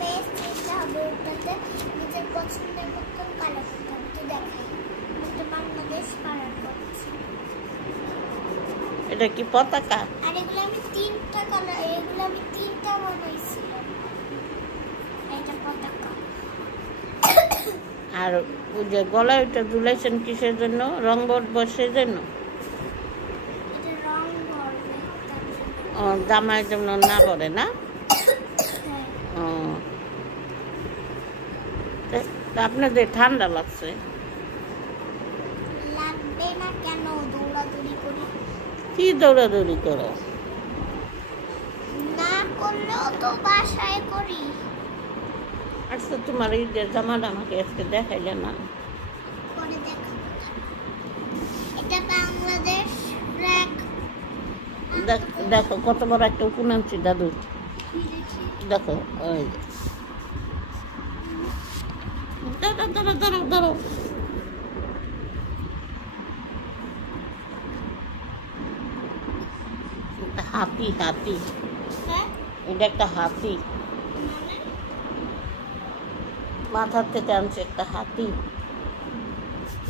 Paste নিতে হবে, ওটাতে নিজের পছন্দের মতন কালার করতে হবে। তো দেখাই, এটা বাংলাদেশ কালার করছি। এটা কি পতাকা? আর এগুলো আমি তিনটা কালার, এগুলো আমি তিনটা বানাইছিলাম। এটা পতাকা। আর ওই যে গলায় ওটা ঝুলাইছেন কিসের জন্য? রং বসবে সেজন্য? এটা রং ভরবে। ও, জামাই যেন না পড়ে না? ও, আপনাদের ঠান্ডা লাগছে? লাগবে না কেন? দৌড়াদৌড়ি করি। কি দৌড়াদৌড়ি করো? না করলেও তো বাসায় করি। আচ্ছা, তোমার এই যে জামাটা আমাকে আজকে দেখাইলে না? করে দেখাবো। এটা বাংলাদেশ ফ্ল্যাগ। দেখো কত বড় একটা উকুন আনছি দাদু। দেখো ওই দাঁড়ো দাঁড়ো দাঁড়ো দাঁড়ো। হাতি হাতি, এটা একটা হাতি। মাথার থেকে আনছে একটা হাতি,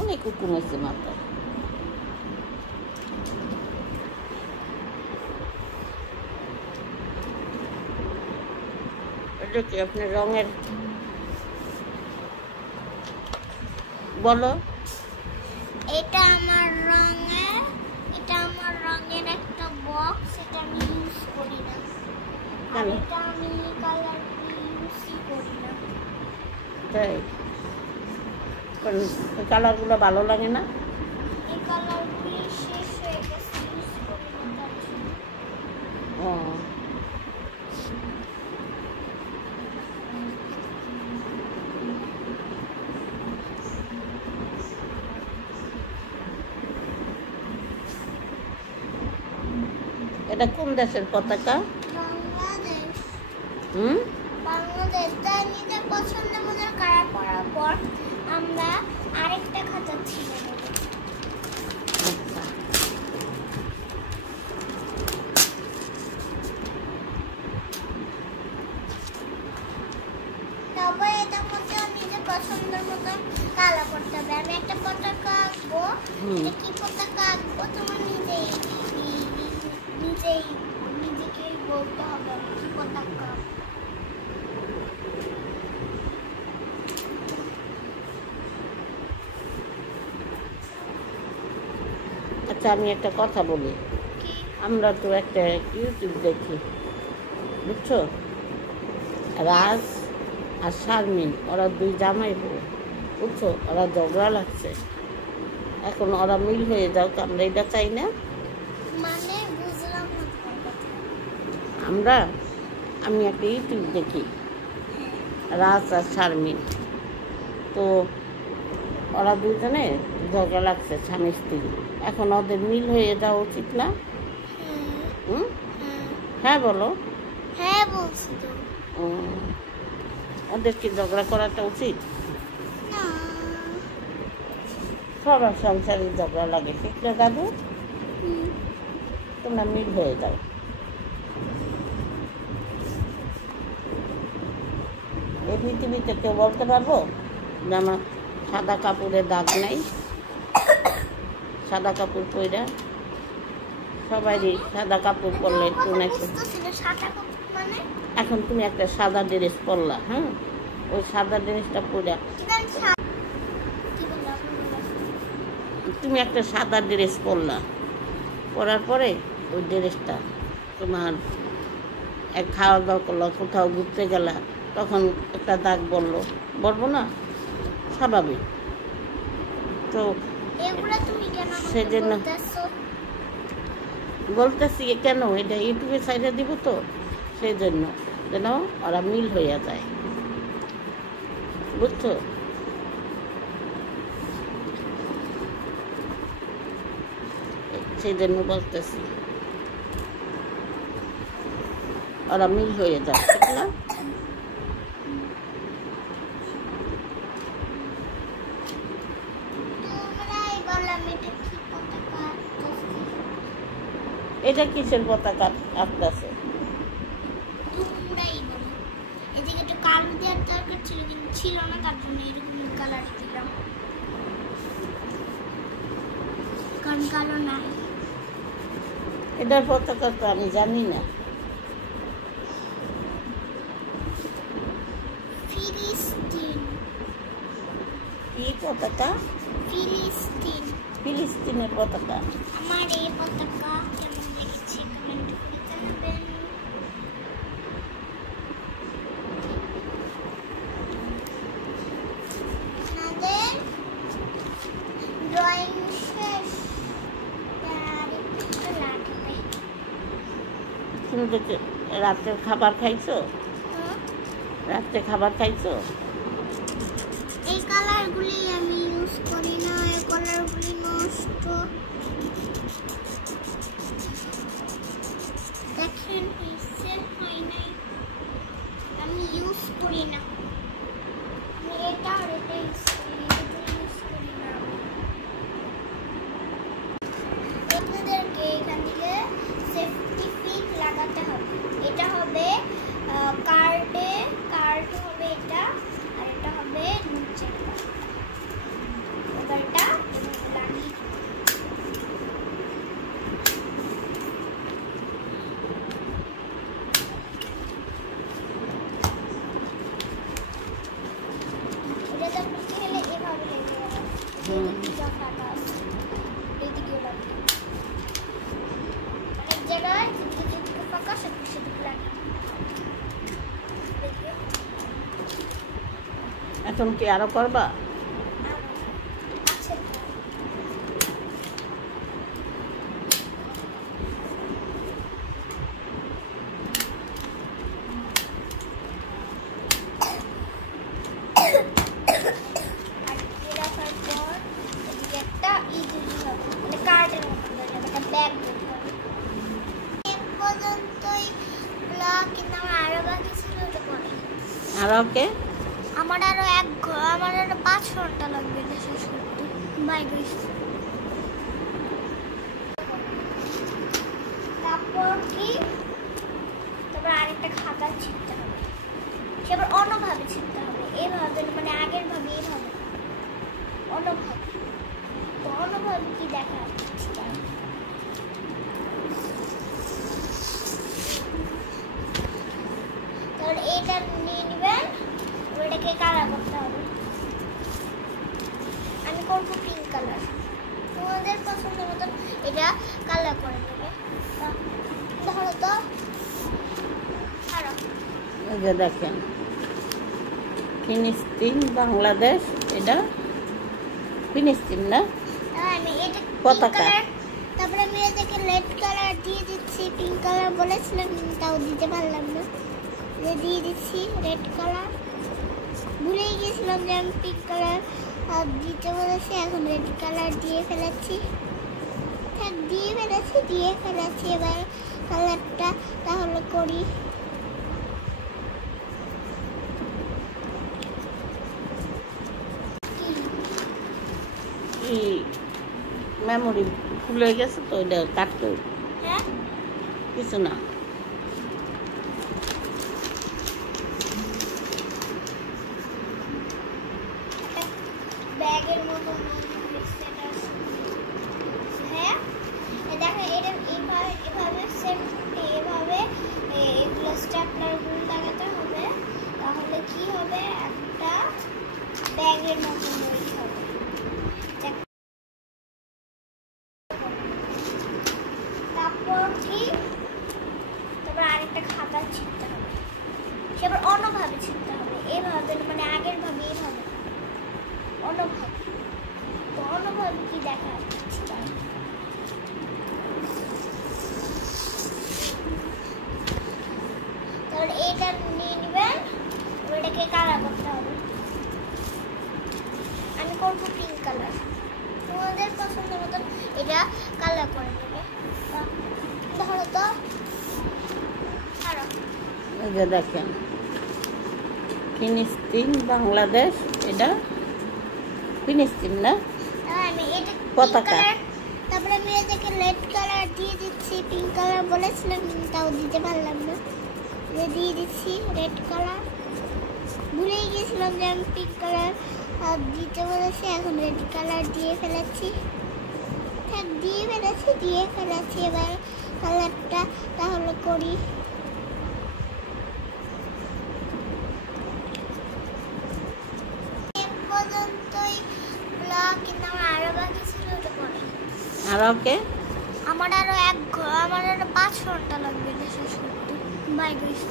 অনেক উকুন আছে মাথায়। এটা কি আপনার রঙের? বলো। এটা আমার রঙের, এটা আমার রঙের একটা বক্স। এটা আমি ইউজ করি না। আর এটা আমি কালার ইউজই করি না। তাই কালারগুলো ভালো লাগে না? এই কালারগুলি শেষ হয়ে গেছে, ইউজ করি না তার জন্য। ও, এটা কোন দেশের পতাকা? বাংলাদেশ। হুম, বাংলাদেশ। তাই নিজের পছন্দের মতো কালার করার পর আমরা আরেকটা খাতা ছিঁড়ে নেব। আচ্ছা। তারপরে এটার মধ্যে নিজের পছন্দের মতো কালার করতে হবে। আমি একটা পতাকা আঁকবো। এটা কি পতাকা আঁকবো তোমার নিজেকেই বলতে হবে কি পতাকা। আচ্ছা, আমি একটা কথা বলি। আমরা তো একটা ইউটিউব দেখি, বুঝছো? রাজ আর শারমিন, ওরা দুই জামাই বউ, বুঝছো? ওরা ঝগড়া লাগছে। এখন ওরা মিল হয়ে যাও, তো আমরা এটা চাই না। মানে বুঝলাম না তোমার কথা। আমি একটা ইউটিউব দেখি, রাজ আর শারমিন। তো ওরা দুজনে ঝগড়া লাগছে, স্বামী স্ত্রী। এখন ওদের মিল হয়ে যাওয়া উচিত না? হুম, হ্যাঁ বলো। হ্যাঁ বলছি তো। ওদের কি ঝগড়া করাটা উচিত? না। সবার সংসারে ঝগড়া লাগে, ঠিক না দাদু? তোমরা মিল হয়ে যাও। এই পৃথিবীতে কেউ বলতে পারবো যে আমার সাদা কাপড়ে দাগ নাই? সাদা কাপড় পইরা সবারই সাদা কাপড় পরলে একটু না একটু। এখন তুমি একটা সাদা ড্রেস পরলা, হ্যাঁ, ওই সাদা ড্রেসটা পরে তুমি একটা সাদা ড্রেস পরলা, পরার পরে ওই ড্রেসটা তোমার এক খাওয়া দাওয়া করলো, কোথাও ঘুরতে গেলা, তখন একটা দাগ বলবো না? স্বাভাবিক তো। সেজন্য বলতেছি কেন, এটা ইউটিউবে সাইডে দিব তো, সেই জন্য যেন ওরা মিল হইয়া যায়, বুঝছো? সেই জন্য বলতেছি ওরা মিল হয়ে যায়, ঠিক না? এটা কিসের পতাকা আঁকতেছে? আলু দেওয়ার দরকার ছিল কিন্তু ছিল না, তার জন্য এরকম কালার দিলাম, কারণ কালো নাই। এটার পতাকা তো আমি জানি না। ফিলিস্তিন। কি পতাকা? ফিলিস্তিন। ফিলিস্তিনের পতাকা। আমার এই পতাকা কেমন লেগেছে কমেন্ট করে জানাবেন। আমাদের ড্রয়িং শেষ। লাগবে। তুমি তো রাত্রে খাবার খাইছো? রাত্রে খাবার খাইছো? এই কালারগুলি আমি ইউজ করি না, এই কালারগুলি নষ্ট। দেখেন সেভ হয় নাই, আমি ইউজ করি না। আমি এটা আর এটা ইউজ করি, এটা ইউজ করি না। আপনাদেরকে এখান থেকে সেফটি পিন লাগাতে হবে। এটা হবে কার্ড হবে এটা, আর এটা হবে নিচে। এবার এটা লাগিয়ে এটা তো করতে গেলে এভাবে লেগে যাবে। এদিকে লাগবে এক জায়গায়, যেদিকে ফাঁকা সেদিকে লাগে। এখন কি আরো করবা? আচ্ছা, আর ওকে আমার আরো 5 ঘন্টা লাগবে এটা শেষ করতে। Bye guys. তারপর কি, তারপর আরেকটা খাতা ছিঁড়তে হবে, সেবার অন্যভাবে ছিঁড়তে হবে, এভাবে মানে আগের ভাবে, এভাবে অন্যভাবে। তো অন্যভাবে কি দেখা যাচ্ছে? তাহলে এটা নিয়ে নেবেন, ওইটাকে কালার করতে হবে। আমি করবো পিঙ্ক কালার, তোমাদের পছন্দ মতন এটা কালার করে দেবে। ধরো তো, এই যে দেখেন ফিলিস্তিন বাংলাদেশ, এটা ফিলিস্তিন না আমি এটা পতাকা। তারপরে আমি এটাকে রেড কালার দিয়ে দিচ্ছি। পিঙ্ক কালার বলেছিলাম তাও দিতে পারলাম না, দিয়ে দিচ্ছি রেড কালার। ভুলেই গেছিলাম যে আমি পিঙ্ক কালার দিতে বলেছি, এখন রেড কালার দিয়ে ফেলেছি। দিয়ে ফেলেছি এবার কালারটা তাহলে করি। মেমোরি খুলে গেছে তো ওইটা কাটতে হবে। হ্যাঁ, কিছু না। ব্যাগের মতো। হ্যাঁ, দেখো এটা এভাবে সেম এভাবে এগুলো স্ট্যাপলারগুলো লাগাতে হবে, তাহলে কি হবে, একটা ব্যাগের মতো হয়ে হবে। তারপর কি, তারপর আরেকটা খাতা ছিঁড়তে হবে, সেবার অন্যভাবে ছিঁড়তে হবে, এভাবে মানে আগের ভাবে, এভাবে অন্যভাবে। তো অন্যভাবে কি দেখা যাচ্ছে? তাহলে এটা নিয়ে নেবেন, ওইটাকে কালার করতে হবে। আমি করবো পিঙ্ক কালার, তোমাদের পছন্দ মতন এটা কালার করে দেবে। ধরো তো, এই যে দেখেন ফিলিস্তিন বাংলাদেশ, এটা ফিলিস্তিন না আমি এটা পতাকা। তারপরে আমি এটাকে রেড কালার দিয়ে দিচ্ছি। পিঙ্ক কালার বলেছিলাম তাও দিতে পারলাম না, দিয়ে দিচ্ছি রেড কালার। ভুলেই গেছিলাম যে আমি পিঙ্ক কালার দিতে বলেছি, এখন রেড কালার দিয়ে ফেলেছি। দিয়ে ফেলেছি এবার কালারটা তাহলে করি। পর্যন্তই ব্লগ, কিন্তু আমার আরো বাকি ছিল ওটা পরে। আর ওকে আমার আরো 5 ঘন্টা লাগবে শেষ করতে। Bye guys.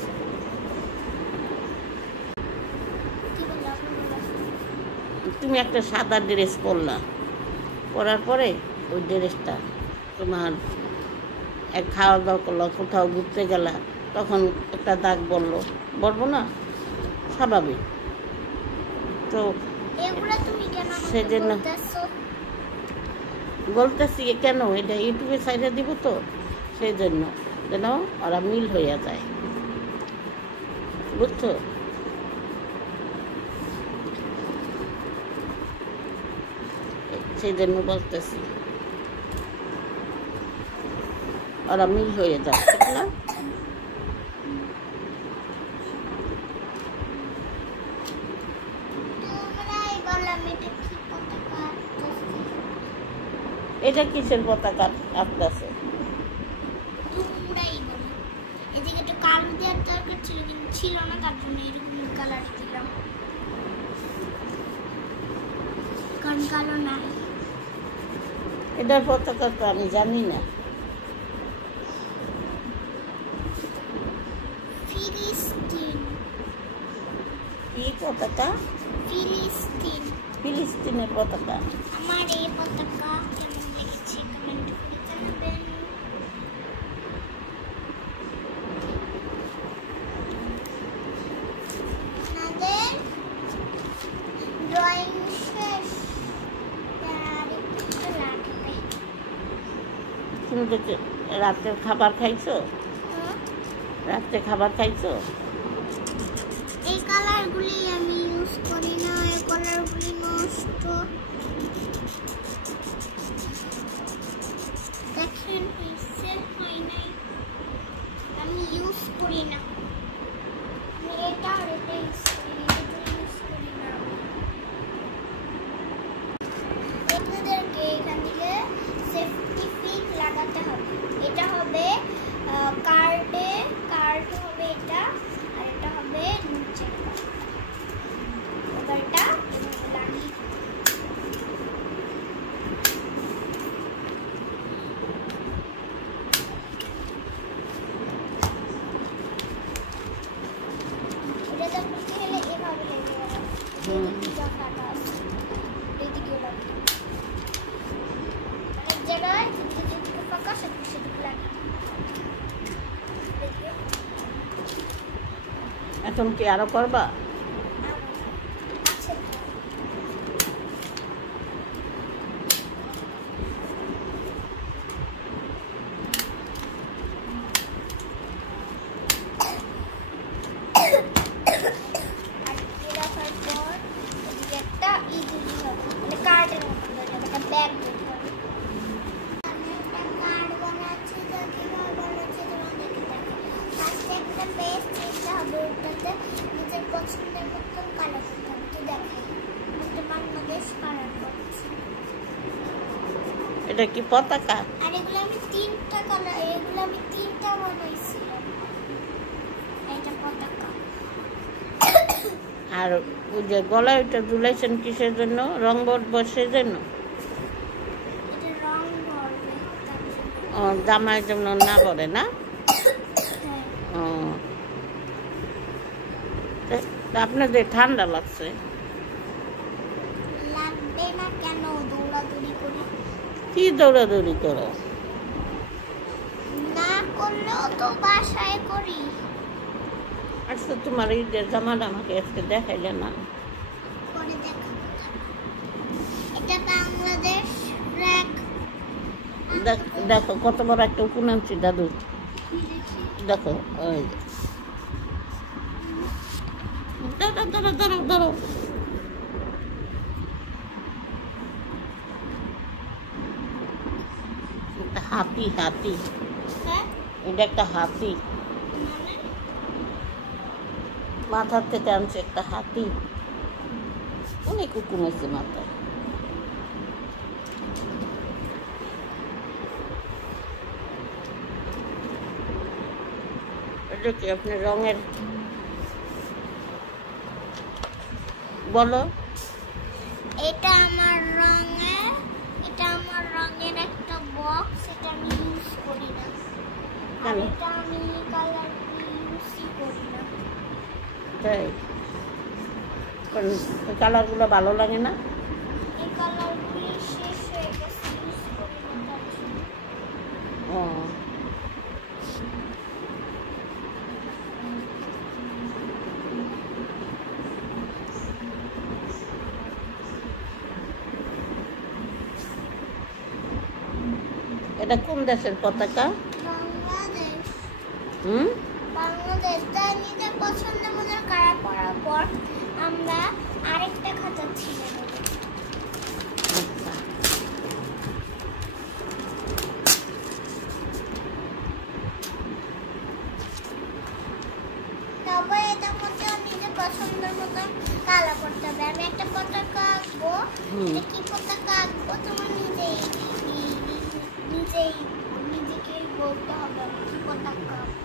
কি বললা? তুমি একটা সাদা ড্রেস পরলা, পরার পরে ওই ড্রেসটা তোমার এক খাওয়া দাওয়া করলো, কোথাও ঘুরতে গেলা, তখন একটা দাগ বলবো না, স্বাভাবিক। তো এগুলা তুমি কেন সেজন্য বলতেছি, কেন এটা ইউটিউবে সাইডে দিব তো, সেই জন্য যেন ওরা মিল হইয়া যায়, বুঝছো? সেই জন্য বলতেছি ওরা মিল হয়ে যায়, ঠিক না? এটা কিসের পতাকা আঁকতেছে? এদিকে একটু কালো দেওয়ার দরকার ছিল, কিন্তু ছিল না, তার জন্য এরকম কালার দিলাম, কারণ কালো নাই। এটার পতাকা তো আমি জানি না। ফিলিস্তিন। কি পতাকা? ফিলিস্তিন। ফিলিস্তিনের পতাকা। আমার এই পতাকা কেমন লেগেছে কমেন্ট করে জানাবেন। আমাদের ড্রয়িং শেষ। লাগবে। তুমি তো রাত্রে খাবার খাইছো? রাত্রে খাবার খাইছো? এই কালারগুলি আমি ইউজ করি না, এই কালারগুলি নষ্ট। দেখেন সেল হয় নাই, আমি ইউজ করি না। আমি এটা আর এটা ইউজ করি, এটা ইউজ করি না। আপনাদেরকে এখান থেকে সেফটি পিন লাগাতে হবে। এটা হবে কার্ড হবে এটা, আর এটা হবে নিচে। এবার এটা লাগিয়ে এটা তো করতে গেলে এভাবে লেগে যাবে। এদিকে লাগিয়ে এক জায়গায় যেদিকে ফাঁকা সেদিকে লাগিয়ে। এখন কি আরো করবা? পছন্দের মতন কালার করতে হবে। তো দেখাই বাংলাদেশ কালার করছি। এটা কি পতাকা? আর এগুলো আমি 3টা কালার, এগুলো আমি 3টা বানাইছিলাম। এটা পতাকা। আর ওই যে গলায় ওইটা ঝুলাইছেন কিসের জন্য? রং বসের জন্য? এটা রং ভরবে। ও, জামার জন্য না পরে না? ও, আপনাদের ঠান্ডা লাগছে? লাগবে না কেন? দৌড়াদৌড়ি করি। কি দৌড়াদৌড়ি করো? না করলেও তো বাসায় করি। আচ্ছা, তোমার ঈদের জামাটা আমাকে আজকে দেখাইলে না? পরে দেখাবো। এটা বাংলাদেশ ফ্ল্যাগ। দেখো কত বড় একটা উকুন আনছি দাদু, দেখো। ওই দাঁড়াও দাঁড়াও দাঁড়াও দাঁড়াও, হাতি হাতি, হ্যাঁ এটা একটা হাতি। মানে মাথার থেকে আনছে একটা হাতি, অনেক হুকুম হয়েছে মাথায়। এটা কি আপনার রঙের বলো? এটা আমার রঙের একটা বক্স, এটা আমি ইউজ করি না। আর কেন? এটা আমি কালার ইউজই করি না। তাই কালারগুলো ভালো লাগে না? এই কালারগুলি শেষ হয়ে গেছে, ইউজ করি না তার জন্য। ও, এটা কোন দেশের পতাকা? বাংলাদেশ। হুম, বাংলাদেশ। তাই নিজের পছন্দ মতো কালার করার পর আমরা আরেকটা খাতা ছিঁড়ে নেব। আচ্ছা। তারপরে এটার মধ্যে নিজের পছন্দের মতো কালার করতে হবে। আমি একটা পতাকা আঁকবো। এটা কি পতাকা আঁকবো তোমার নিজেকেই বলতে হবে আমি কি পতাকা আঁকবো।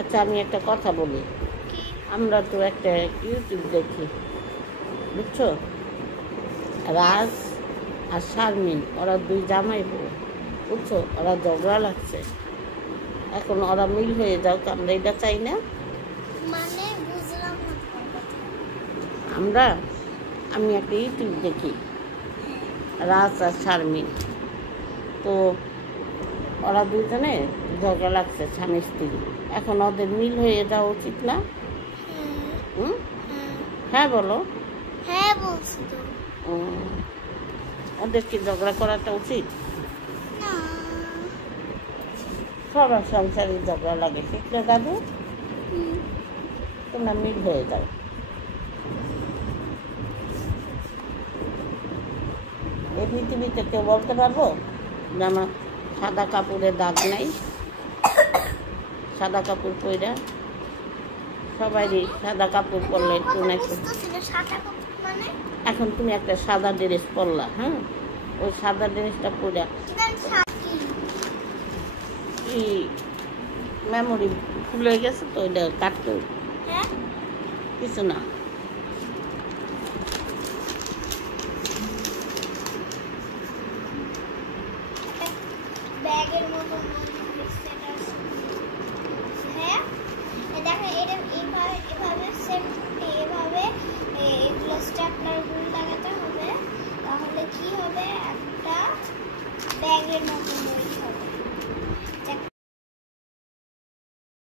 আচ্ছা, আমি একটা কথা বলি। আমরা তো একটা ইউটিউব দেখি, বুঝছো? রাজ আর শারমিন, ওরা দুই জামাই বউ, বুঝছো? ওরা ঝগড়া লাগছে। এখন ওরা মিল হয়ে যাও, তো আমরা এটা চাই না। মানে বুঝলাম না তোমার কথা। আমি একটা ইউটিউব দেখি, রাজ আর শারমিন, তো ওরা দুজনে ঝগড়া লাগছে স্বামী স্ত্রী। এখন ওদের মিল হয়ে যাওয়া উচিত না? হুম, হ্যাঁ বলো। হ্যাঁ বলছি তো। ওদের কি ঝগড়া করাটা উচিত? না। সবার সংসারে ঝগড়া লাগে, ঠিক না দাদু? তোমরা মিল হয়ে যাও। এই পৃথিবীতে কেউ বলতে পারবো যে আমার সাদা কাপড়ে দাগ নাই? সাদা কাপড় পইরা সবারই সাদা কাপড় পরলে একটু না একটু। মানে এখন তুমি একটা সাদা ড্রেস পরলা, হ্যাঁ, ওই সাদা ড্রেসটা পরে এই মেমোরি ফুলে গেছে, তো ওইটা কাটতে কিছু না। ব্যাগের মতো